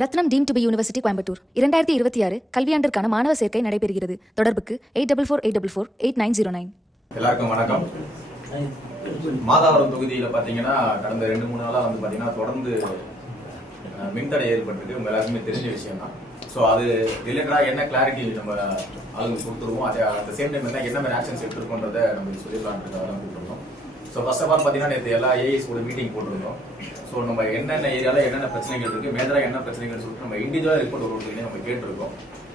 Ratnam deemed to be university Coimbatore 2026 கல்வியாண்டிற்கான மாணவர் சேர்க்கை நடைபெறுகிறது. தொடர்புக்கு 8448448909. எல்லாருக்கும் வணக்கம். மாதாவரம் தொகுதியில் பார்த்தீங்கன்னா கடந்த 2-3 நாளாக வந்து பார்த்தீங்கன்னா தொடர்ந்து மின்தடை ஏற்பட்டிருக்கு. உங்க எல்லாருக்குமே தெரிஞ்ச விஷயம் தான். ஸோ அது ரிலேட்டடாக என்ன கிளாரிட்டி நம்ம ஆளுங்க கொடுத்துருவோம், அதே அட் சேம் டைம் என்ன மாதிரி ஆக்ஷன்ஸ் எடுத்துருக்கோன்றதை நம்ம சொல்லிடலான்றதுக்காக தான் கூப்பிட்டுருந்தோம். ஸோ ஃபர்ஸ்ட் ஆஃப் ஆல் பார்த்தீங்கன்னா நேற்று எல்லா ஏஐஸ் கூட மீட்டிங் போட்டிருந்தோம். ஸோ நம்ம என்னென்ன ஏரியாவில் என்னென்ன பிரச்சனைகள் இருக்குது, மேஜராக என்ன பிரச்சனைகள் சொல்லிட்டு நம்ம இண்டிவிஜுவலாக ரிப்போர்ட் வருவதுன்னு நம்ம கேட்டிருக்கோம்.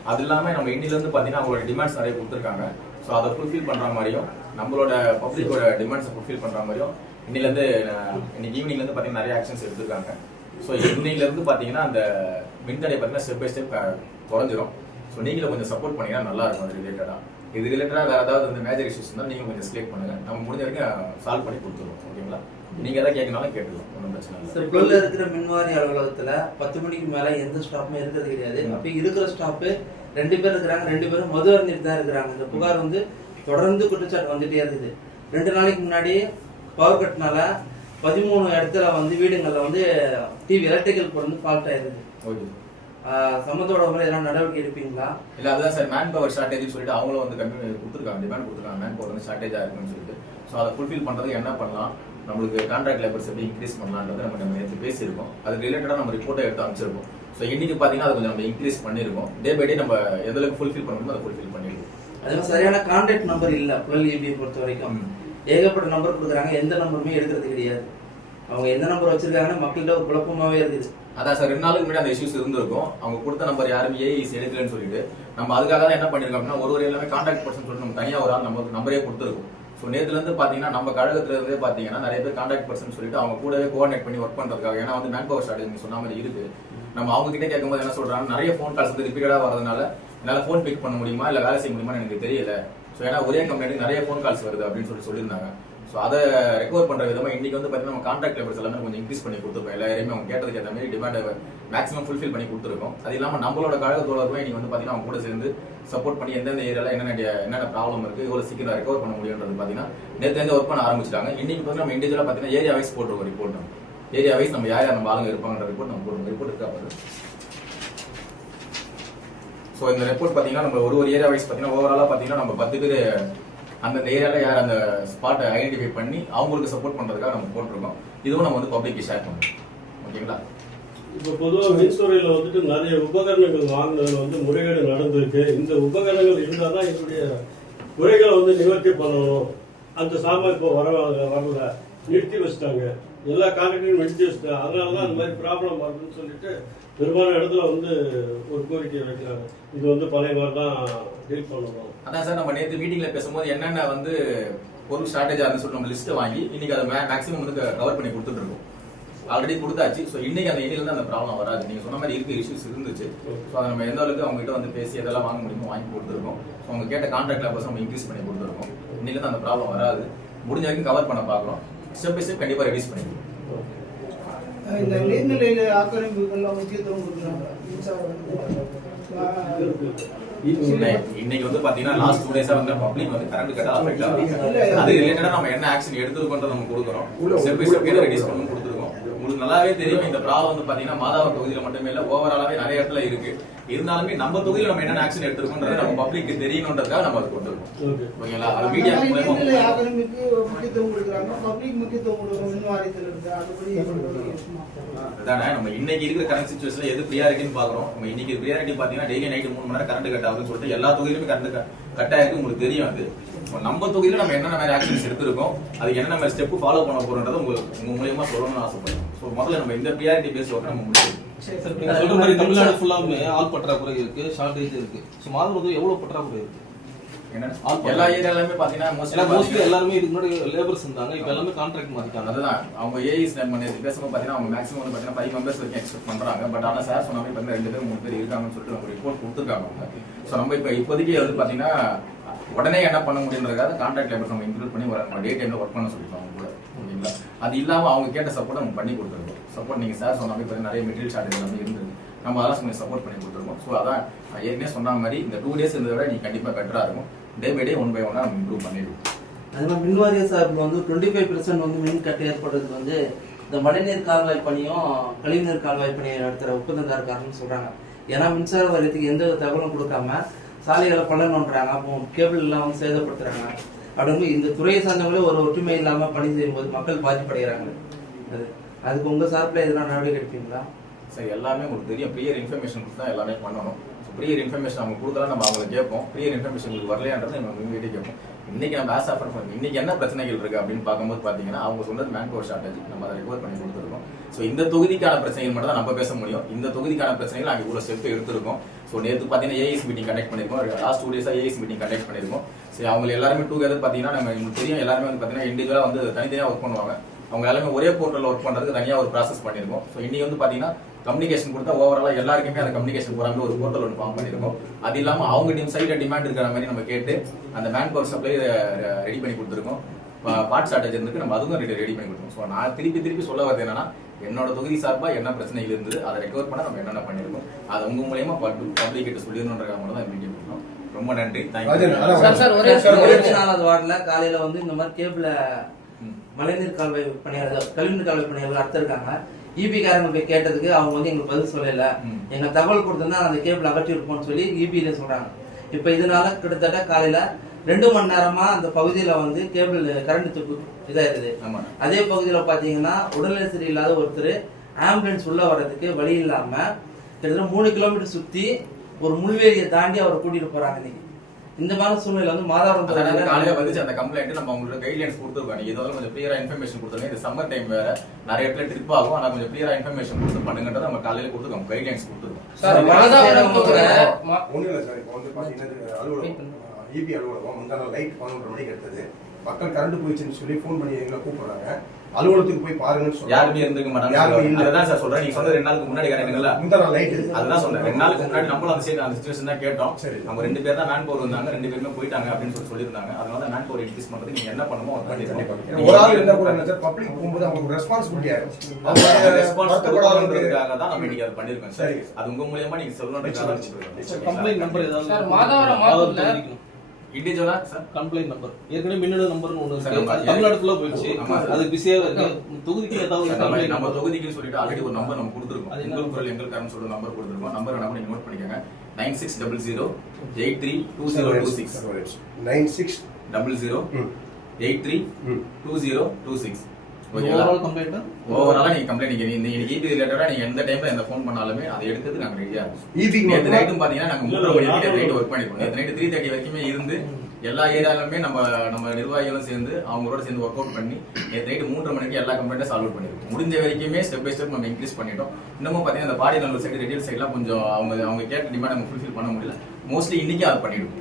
அது இல்லாமல் நம்ம இண்டியிலேருந்து பார்த்தீங்கன்னா அவங்களோட டிமாண்ட்ஸ் நிறைய கொடுத்துருக்காங்க. ஸோ அதை ஃபுல்ஃபில் பண்ணுற மாதிரியும் நம்மளோட பப்ளிக்கோட டிமாண்ட்ஸை ஃபுல்ஃபில் பண்ணுற மாதிரியும் இன்னைக்கு ஈவினிங்லேருந்து பார்த்தீங்கன்னா நிறைய ஆக்ஷன்ஸ் எடுத்திருக்காங்க. ஸோ இன்னையிலேருந்து பார்த்தீங்கன்னா அந்த மின்தடை பார்த்தீங்கன்னா ஸ்டெப் பை ஸ்டெப் குறைஞ்சிரும். ஸோ நீங்களும் கொஞ்சம் சப்போர்ட் பண்ணீங்கன்னா நல்லா இருக்கும். அது ரிலேட்டடாக இது ரிலேட்டடாக வேறு ஏதாவது வந்து மேஜர் இஷ்யூஸ் இருந்தால் நீங்கள் கொஞ்சம் செலக்ட் பண்ணுங்கள். நம்ம முடிஞ்ச வரைக்கும் சால்வ் பண்ணி கொடுத்துருவோம். ஓகேங்களா? நீங்கள் எதாவது கேட்கனாலும் கேட்டுக்கலாம், ஒன்றும் பிரச்சனை இல்லை. சார், புள்ள இருக்கிற மின்வாரி அலுவலகத்தில் 10 மணிக்கு மேலே எந்த ஸ்டாஃப்புமே இருக்கிறது கிடையாது. அப்படி இருக்கிற ஸ்டாஃபு 2 பேர் இருக்கிறாங்க. 2 பேரும் மது அருந்திட்டு தான் இருக்கிறாங்க. இந்த புகார் வந்து தொடர்ந்து குற்றச்சாட்டு வந்துட்டே இருக்குது. 2 நாளைக்கு முன்னாடி பவர் கட்னால 13 இடத்துல வந்து வீடுங்களில் வந்து டிவி எலக்ட்ரிக்கல் போர்டு வந்து ஃபால்ட் ஆயிருது. ஓகே, சம்மந்தோட முறை எல்லாம் நடவடிக்கை எடுப்பீங்களா? இல்லை அதுதான் சார், மேன் பவர் ஷார்டேஜ் சொல்லிட்டு அவங்களும் வந்து கம்மி கொடுத்துருக்காங்க, டிமாண்ட் கொடுத்துருக்காங்க. மேன் பவர் வந்து ஷார்டேஜாக இருக்குன்னு சொல்லிட்டு. ஸோ அதை ஃபுல்ஃபில் பண்ணுறதுக்கு என்ன பண்ணலாம், நம்மளுக்கு கான்ட்ராக்ட் லேபர்ஸ் எப்படி இன்க்ரீஸ் பண்ணலான்றதை நம்ம நேற்று பேசியிருக்கோம். அது ரிலேட்டடாக நம்ம ரிப்போர்ட்டை எடுத்து அமைச்சிருக்கோம். ஸோ இன்னைக்கு பார்த்தீங்கன்னா அது கொஞ்சம் நம்ம இன்க்ரீஸ் பண்ணியிருக்கோம். டே பை டே நம்ம எதில் ஃபுல்ஃபில் பண்ணணுமோ அதை ஃபுல்ஃபில் பண்ணிடுவோம். அது சரியான கான்டாக்ட் நம்பர் இல்லை. புழல் ஈபியை பொறுத்த வரைக்கும் ஏகப்பட்ட நம்பர் கொடுக்குறாங்க, எந்த நம்பருமே எடுக்கிறது கிடையாது. அவங்க எந்த நம்பர் வச்சிருக்காங்கன்னா மக்கள்கிட்ட ஒரு குழப்பமாவே இருக்குது. அதான் சார், 2 நாளுக்கு முன்னாடி அந்த இஷ்யூஸ் இருந்திருக்கும். அவங்க கொடுத்த நம்பர் யாருமே ஏஐஸ் எடுக்கலன்னு சொல்லிட்டு நம்ம அதுக்காக தான் என்ன பண்ணிருக்கோம் அப்படின்னா ஒரு எல்லாமே கான்டாக்ட் பர்சன் சொல்லிட்டு நம்ம தனியாக ஒரு ஆள் நமக்கு நம்பரே கொடுத்துருக்கோம். ஸோ நேற்றுலேருந்து பார்த்தீங்கன்னா நம்ம கழகத்துல இருந்தே பார்த்தீங்கன்னா நிறைய பேர் கான்டாக்ட் பர்சன் சொல்லிட்டு அவங்க கூடவே கோஆர்டினேட் பண்ணி ஒர்க் பண்ணுறதுக்காக. ஏன்னா வந்து மேன் பவர் ஷார்டேஜ் சொன்ன மாதிரி இருக்கு. நம்ம அவங்க கிட்டே கேட்கும்போது என்ன சொல்றாங்க, நிறைய ஃபோன் கால்ஸ் வந்து ரிப்பீட்டடாக வரதுனால என்னால் ஃபோன் பிக் பண்ண முடியுமா இல்லை வேலை செய்ய முடியுமான்னு எனக்கு தெரியல. ஸோ ஏன்னா ஒரே கம்பெனி நிறைய ஃபோன் கால்ஸ் வருது அப்படின்னு சொல்லியிருந்தாங்க. ஸோ அதை ரெக்கவர் பண்ணுற விதமாக இன்னைக்கு வந்து பார்த்தீங்கன்னா நம்ம கான்ட்ராக்ட் லேபர்ஸ் எல்லாமே கொஞ்சம் இன்க்ரீஸ் பண்ணி கொடுத்துருக்கோம். எல்லா ஏரியுமே அவங்க கேட்டதுக்கு ஏற்ற மாதிரி டிமாண்டை மேக்ஸிமம் ஃபுல்ஃபில் பண்ணி கொடுத்துருக்கோம். அது இல்லாமல் நம்மளோட கழகத்தோடருமே இன்னைக்கு வந்து பார்த்தீங்கன்னா அவங்க கூட சேர்ந்து சப்போர்ட் பண்ணி எந்தெந்த ஏரியாவில் என்னென்ன ப்ராப்ளம் இருக்குது, எவ்வளோ சீக்கிரம் ரெக்கவர் பண்ண முடியுன்றது பார்த்தீங்கன்னா நேற்று ஒர்க் பண்ண ஆரம்பிச்சிட்டாங்க. இன்னைக்கு வந்து நம்ம இண்டிவிஜுவலாக பார்த்தீங்கன்னா ஏரியா வைஸ் போட்டிருக்கோம் ரிப்போர்ட். ஏரியா வைஸ் நம்ம யார் நம்ம ஆளுங்க இருப்பாங்கன்ற ரிப்போர்ட் நம்ம போடுறோம். ரிப்போர்ட் இருக்கா பாரு. ஸோ இந்த ரிப்போர்ட் பார்த்தீங்கன்னா நம்ம ஒரு ஏரியா வைஸ் பார்த்தீங்கன்னா ஓவராலாக பார்த்தீங்கன்னா நம்ம 10 பேர் அந்த ஏரியாவில் யார் அந்த ஸ்பாட்டை ஐடென்டிஃபை பண்ணி அவங்களுக்கு சப்போர்ட் பண்ணுறதுக்காக நம்ம போட்டிருக்கோம். இதுவும் நம்ம வந்து பப்ளிக்கு ஷேர் பண்ணுறோம். ஓகேங்களா? இப்போ பொதுவாக மின்துறையில் வந்துட்டு நிறைய உபகரணங்கள் வாங்கினதுல வந்து முறைகேடு நடந்திருக்கு. இந்த உபகரணங்கள் இருந்தால் தான் இதனுடைய குறைகளை வந்து நிவர்த்தி பண்ணணும். அந்த சாமான் இப்போ வரல, நிறுத்தி வச்சுட்டாங்க. எல்லா கான்ட்ராக்டையும் நிறுத்தி வச்சுட்டாங்க. அதனால தான் அந்த மாதிரி ப்ராப்ளம் வருதுன்னு சொல்லிட்டு பெரும்பாலான இடத்துல வந்து ஒரு கோரிக்கை வைக்கிறாங்க. இது வந்து பழைய மாதிரி தான் டீல் பண்ணணும். அதான் சார், நம்ம நேற்று மீட்டிங்ல பேசும்போது என்னென்ன வந்து பொருள் ஷார்டேஜ் ஆகுதுன்னு சொல்லி நம்ம லிஸ்ட்டை வாங்கி இன்னைக்கு அதை மேக்ஸிமம் வந்து கவர் பண்ணி கொடுத்துட்டு இருக்கோம். ஆல்ரெடி கொடுத்தாச்சு. ஸோ இன்னைக்கு அந்த இருந்து அந்த ப்ராப்ளம் வராது. நீங்க சொன்ன மாதிரி இருக்க இஷ்யூஸ் இருந்துச்சு. ஸோ அதை நம்ம எந்த அளவுக்கு அவங்க கிட்ட வந்து பேசி எதெல்லாம் வாங்க முடியுமோ வாங்கி கொடுத்துருக்கோம். ஸோ அவங்க கேட்ட கான்ட்ராக்ட் லேபர்ஸ் நம்ம இன்க்ரீஸ் பண்ணி கொடுத்துருக்கோம். இன்னைக்கு அந்த ப்ராப்ளம் வராது. முடிஞ்ச வரைக்கும் கவர் பண்ண பார்க்குறோம். ஸ்டெப் பை ஸ்டெப் கண்டிப்பாக ரெடியூஸ் பண்ணிடுவோம். இந்த நீர்நிலையில ஆக்கிரமிப்புகள்லாம் முக்கியத்துவம் கொடுக்குறாங்க. இன்னைக்கு வந்து பாத்தீங்கன்னா லாஸ்ட் 2 டேஸா வந்து பப்ளிக் வந்து கரண்ட் கட்ட அஃபெக்ட் ஆகுது. அது ரிலேட்டடா நம்ம என்ன ஆக்ஷன் எடுத்துருக்கோன்றத நம்ம கொடுக்குறோம். ஸ்டெப் பை ஸ்டெப் ரெடியூஸ் பண்ணணும் கொடுத்துருக்கோம். உங்களுக்கு நல்லாவே தெரியும் இந்த ப்ராப்ளம் வந்து பாத்தீங்கன்னா மாதாவரம் தொகுதியில மட்டுமே இல்ல, ஓவராலாவே நிறைய இடத்துல இருக்கு. இருந்தாலுமே நம்ம தொகுதியில நம்ம என்ன ஆக்ஷன் எடுத்துருக்கோம்ன்றது நம்ம பப்ளிக்கு தெரியணுன்றதுக்காக நம்ம அது கொண்டு இருக்கோம். ஓகேங்களா? அது மீடியா நீர்நிலை ஆக்கிரமிப்பு முக்கியத்துவம் கொடுக்குறாங்க, பப்ளிக் முக்கியத்துவம் கொடுக்குறோம். மின் வாரியத்தில் இருக்கு. அதானே நம்ம இன்னைக்கு இருக்கிற கரண்ட் சிச்சுவேஷன்ல எது ப்ரியாரிட்டின்னு பாக்குறோம். நம்ம இன்னைக்கு ப்ரியாரிட்டி பாத்தீங்கன்னா டெய்லி நைட் 3 மணி நேரம் கரண்ட் கட் ஆகுதுன்னு சொல்லிட்டு எல்லா தொகுதியிலுமே கரண்ட் கட் ஆயிருக்கு. உங்களுக்கு தெரியும். அது நம்ம தொகுதியில நம்ம என்னென்ன மாதிரி ஆக்ஷன்ஸ் எடுத்திருக்கோம், அதுக்கு என்னென்ன மாதிரி ஸ்டெப் ஃபாலோ பண்ண போறோம்ன்றதை உங்க மூலியமா சொல்லணும்னு ஆசைப்படுறோம். ஸோ முதல்ல நம்ம இந்த ப்ரியாரிட்டி பேஸ் ஒர்க் நம்ம முடிச்சிருக்கோம். சொல்ற மாதிரி தமிழ்நாடு ஃபுல்லாமே ஆள் பற்றாக்குறை இருக்கு, ஷார்டேஜ் இருக்கு. ஸோ மாதம் எவ்வளவு பற்றாக்குறை இருக்கு? எல்லா ஏரியாலுமே பாத்தீங்கன்னா மோஸ்ட்லி எல்லாருமே இதுக்கு முன்னாடி லேபர்ஸ் இருந்தாங்க. இப்ப எல்லாமே கான்ட்ராக்ட் மாத்திட்டாங்க. அதுதான் அவங்க ஏஐஸ் நம்ம பேசும்போது பாத்தீங்கன்னா அவங்க மேக்ஸிமம் வந்து பாத்தீங்கன்னா 5 மெம்பர்ஸ் வரைக்கும் எக்ஸ்பெக்ட் பண்றாங்க. பட் ஆனா சார் சொன்ன மாதிரி பாத்தீங்கன்னா 2 பேர் 3 பேர் இருக்காங்கன்னு சொல்லிட்டு நம்ம ரிப்போர்ட் கொடுத்துருக்காங்க அவங்க. ஸோ நம்ம இப்போதைக்கு வந்து பாத்தீங்கன்னா உடனே என்ன பண்ண முடியுன்றதுக்காக கான்ட்ராக்ட் லேபர்ஸ் நம்ம இன்க்ளூட் பண்ணி நம்ம டே டைம்ல ஒர்க் பண்ண சொல்லிருக்கோம் அவங்க கூட. ஓகேங்களா? அது இல்லாம அவங்க கேட்ட சப்போர்ட் நம்ம பண்ணி கொடுத்துருக்கோம். சப்போர்ட் நீங்க சார் சொன்ன மாதிரி நிறைய மெட்டீரியல் ஷார்டேஜ் எல்லாமே இருந்தது. நம்ம அதெல்லாம் கொஞ்சம் சப்போர்ட் பண்ணி கொடுத்துருக்கோம். ஸோ அதான் ஏற்கனவே சொன்ன மாதிரி இந்த 2 டேஸ் இருந்ததை விட நீ கண்டிப்பா பெட்டரா இருக்கும். டே பை டே 1 by 1 நம்ம இம்ப்ரூவ் பண்ணிடுவோம். அதனால மின்வாரிய சார்பில் வந்து 25% வந்து மின் கட்டு ஏற்படுறது வந்து இந்த மழைநீர் கால்வாய் பணியும் கழிவுநீர் கால்வாய் பணியை நடத்துகிற ஒப்பந்தக்காரன்னு சொல்கிறாங்க. ஏன்னா மின்சார வாரியத்துக்கு எந்த தகவலும் கொடுக்காம சாலைகளை பள்ளம் நோண்டுறாங்க, அப்போ கேபிள் எல்லாம் வந்து சேதப்படுத்துறாங்க. அப்படிங்கும்போது இந்த துறையை சார்ந்தவங்களே ஒரு ஒற்றுமை இல்லாமல் பணி செய்யும்போது மக்கள் பாதிப்படைகிறாங்க. அதுக்கு உங்கள் சார்பில் எதனா நடவடிக்கை எடுப்பீங்களா? சார் எல்லாமே உங்களுக்கு தெரியும், ப்ரியர் இன்ஃபர்மேஷன் கொடுத்து தான் எல்லாமே பண்ணணும். ஸோ ப்ரியர் இன்ஃபர்மேஷன் அவங்க கொடுத்தா நம்ம அவங்களை கேட்போம். ப்ரியர் இன்ஃபர்மேஷன் உங்களுக்கு வரலையான்றது நம்ம உங்ககிட்ட கேட்போம். இன்னைக்கு நம்ம ஆஸ் ஆஃபர் பண்ணி இன்னைக்கு என்ன பிரச்சனைகள் இருக்கு அப்படின்னு பார்க்கும்போது பார்த்தீங்கன்னா அவங்க சொன்னது மேன் பவர் ஷார்டேஜ், நம்ம அதை ரெக்கவர் பண்ணி கொடுத்துருக்கோம். ஸோ இந்த தொகுதிக்கான பிரச்சனைகள் மட்டும் தான் நம்ம பேச முடியும். இந்த தொகுதிக்கான பிரச்சனைகள் நாங்கள் இவ்வளோ ஸ்டெப் எடுத்திருக்கோம். ஸோ நேற்று பார்த்தீங்கன்னா ஏஎஸ் மீட்டிங் கண்டக்ட் பண்ணியிருக்கோம். லாஸ்ட் 2 டேஸாக ஏஎஸ் மீட்டிங் கண்டக்ட் பண்ணியிருக்கோம். சரி, அவங்க எல்லாருமே டூகெதர் பார்த்தீங்கன்னா நம்ம உங்களுக்கு தெரியும், எல்லாருமே வந்து பார்த்தீங்கன்னா இண்டிவிஜுவலாக வந்து தனித்தனியாக ஒர்க் பண்ணுவாங்க. அவங்க எல்லாமே ஒரே போர்ட்டலில் ஒர்க் பண்ணுறதுக்கு தனியாக ஒரு ப்ராசஸ் பண்ணியிருக்கோம். ஸோ இன்னைக்கு வந்து பார்த்தீங்கன்னா கம்யூனிகேஷன் கொடுத்தா ஓவராலாக எல்லாருக்குமே அந்த கம்யூனிகேஷன் போகிறாங்க ஒரு போர்ட்டல் ஒன்று ஃபார்ம் பண்ணியிருக்கோம். அது இல்லாமல் அவங்க டீம் சைடில் டிமாண்ட் இருக்கிற மாதிரி நம்ம கேட்டு அந்த மேன் பவர் சப்ளை ரெடி பண்ணி கொடுத்துருக்கோம். பார்ட் ஷார்டேஜ் இருக்கு, நம்ம அதுவும் ரெடி பண்ணி கொடுத்தோம். ஸோ நான் திருப்பி சொல்ல வரது என்னன்னா, என்னோட தொகுதி சார்பாக என்ன பிரச்சனைகள் இருந்தது அதை ரெக்கவர் பண்ண நம்ம என்னென்ன பண்ணியிருக்கோம் அதை உங்க மூலயமா பப்ளிக் கிட்ட சொல்லிடணுன்றதுக்காக மட்டும் தான் மீட்டிங் பண்ணோம். ரொம்ப நன்றி, தேங்க்யூ. சார், ஒரே 24வது வார்டுல காலையில வந்து இந்த மாதிரி கேபிள மழைநீர் கால்வாய் பணியாளர் கழிவுநீர் கால்வாய் பணியாளர்கள் அறுத்திருக்காங்க. இபி காரங்க போய் கேட்டதுக்கு அவங்க வந்து எங்களுக்கு பதில் சொல்லல. எங்க தகவல் கொடுத்திருந்தா அந்த கேபிள் அகற்றி இருப்போம்னு சொல்லி இபியில சொல்றாங்க. இப்ப இதனால கிட்டத்தட்ட காலையில 2 மணி நேரமா அந்த பகுதியில வந்து கேபிள் கரண்ட் தூக்கு இதாயிருது. அதே பகுதியில பாத்தீங்கன்னா உடல்நிலை சரியில்லாத ஒருத்தர் ஆம்புலன்ஸ் உள்ள வர்றதுக்கு வழி இல்லாம கிட்டத்தட்ட 3 கிலோமீட்டர் சுத்தி ஒரு முள்வேலியை தாண்டி அவரை கூட்டிட்டு போறாங்க. இன்னைக்கு இந்த மாதிரி சூழ்நிலை வந்து மாதாவரம் காலையில வந்துச்சு அந்த கம்ப்ளைண்ட். நம்ம அவங்களோட கைட்லைன்ஸ் கொடுத்துருக்கோம். நீங்க இதோட கொஞ்சம் கிளியரா இன்ஃபர்மேஷன் கொடுத்துருங்க. இது சம்மர் டைம் வேற, நிறைய இடத்துல ட்ரிப் ஆகும். ஆனா கொஞ்சம் கிளியரா இன்ஃபர்மேஷன் கொடுத்து பண்ணுங்கன்றத நம்ம காலையில கொடுத்துருக்கோம், கைட்லைன்ஸ் கொடுத்துருக்கோம். ஒன்றும் இல்லை சார், இப்போ வந்து பார்த்தீங்கன்னா அலுவலகம் இபி அலுவலகம் முந்தான லைட் 11:30 மணிக்கு எடுத்தது. மக்கள் கரண்ட் போயிடுச்சுன்னு சொல்லி ஃபோன் பண்ணி எங்களை கூப்பிடுறாங்க. அலுவலகத்துக்கு போய் பாருங்கன்னு சொல்லி யாருமே இருந்துக்க மாட்டாங்க. அதுதான் சார் சொல்றேன். நீங்க சொன்ன 2 நாளுக்கு முன்னாடி கரெக்டுங்களா? முந்தான லைட் அதுதான் சொல்றேன். 2 நாளுக்கு முன்னாடி நம்மளும் அந்த சிச்சுவேஷன் தான் கேட்டோம். சரி, நம்ம 2 பேர் தான் மேன் பவர் வந்தாங்க, 2 பேருமே போயிட்டாங்க அப்படின்னு சொல்லியிருந்தாங்க. அதனால மேன் பவர் இன்க்ரீஸ் பண்றது நீங்க என்ன பண்ணுமோ அது பண்ணிருக்கோம். ஒரு ஆள் இருந்தா கூட என்ன சார், பப்ளிக் போகும்போது அவங்களுக்கு ரெஸ்பான்சிபிலிட்டி ஆகும். அவங்க ரெஸ்பான்சிபிலிட்டிக்காக தான் நம்ம இன்னைக்கு அதை பண்ணிருக்கோம். சரி, அது உங்க மூலமா நீங்க சொல்லணும்ன்றதுக்காக. கம்ப்ளைண்ட் நம்பர் ஏதாவது சார், மாதவரம் இண்டிவிஜுவலா சார் கம்ப்ளைண்ட் நம்பர் ஏற்கனவே மின்னணு நம்பர்னு ஒன்று இருக்கு, தமிழ்நாடு ஃபுல்லா போயிடுச்சு. அது பிஸியாவே இருக்கு. தொகுதிக்கு ஏதாவது நம்ம தொகுதிக்குன்னு சொல்லிட்டு ஆல்ரெடி ஒரு நம்பர் நம்ம கொடுத்துருக்கோம். எங்கள் குரல் எங்கள் காரணம் சொல்ற நம்பர் கொடுத்துருக்கோம். நம்பர் நம்ம நீங்க நோட் பண்ணிக்கோங்க. 9600832026 9600832026. ஓவரால் கம்ப்ளைண்ட் ஓவராலா நீங்க கம்ப்ளைண்ட் நீங்க இபி ரிலேட்டடா நீங்க எந்த டைம்ல எந்த ஃபோன் பண்ணாலுமே அதை எடுத்து நாங்க ரெடியா இருக்கோம். இபி நேத்து நைட்டும் பாத்தீங்கன்னா நாங்க 3 மணி நைட் ஒர்க் பண்ணிருக்கோம். நேத்து நைட் 3:30 வரைக்குமே இருந்து எல்லா ஏரியாலுமே நம்ம நிர்வாகிகளும் சேர்ந்து அவங்களோட சேர்ந்து ஒர்க் அவுட் பண்ணி நேற்று நைட்டு 3:30 மணிக்கு எல்லா கம்ப்ளைண்ட்டும் சால்வ் பண்ணிருக்கோம். முடிஞ்ச வரைக்குமே ஸ்டெப் பை ஸ்டெப் நம்ம இன்க்ரீஸ் பண்ணிட்டோம். இன்னமும் பாத்தீங்கன்னா அந்த பாடி நல்லூர் சைடு ரெடியல் சைட்லாம் கொஞ்சம் அவங்க கேட்ட டிமாண்ட் நம்ம ஃபுல்ஃபில் பண்ண முடியல. மோஸ்ட்லி இன்னைக்கு அதை பண்ணிடுவோம்.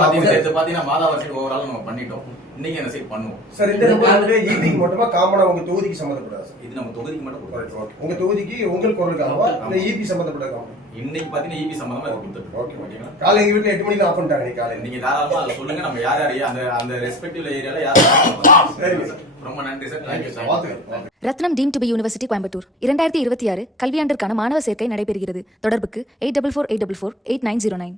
பாத்தீங்கன்னா மாதாவரம் சைடு ஓவரால் நம்ம பண்ணிட்டோம். இன்னைக்கு அந்த சைட் பண்ணுவோம் சார். இந்த நம்பர் இபிக்கு மட்டுமா காமனா உங்க தொகுதிக்கு சம்பந்தப்படாது சார்? இது நம்ம தொகுதிக்கு மட்டும் கொடுத்துருக்கோம். உங்க தொகுதிக்கு உங்களுக்கு குரலுக்காகவா இல்ல இபி சம்பந்தப்பட்டதா? இன்னைக்கு பாத்தீங்கன்னா இபி சம்பந்தமா இது கொடுத்துருக்கோம். ஓகேங்களா? காலை எங்க வீட்டுல 8 மணிக்கு ஆஃப் பண்ணிட்டாங்க. காலை நீங்க தாராளமா அதை சொல்லுங்க. நம்ம யார் அந்த ரெஸ்பெக்டிவ் ஏரியால யார். ரொம்ப நன்றி sir. Thank you sir. Rathinam deemed to be university Coimbatore 2026 கல்வியாண்டிற்கான மாணவர் சேர்க்கை நடைபெறுகிறது. தொடர்புக்கு 8448448909.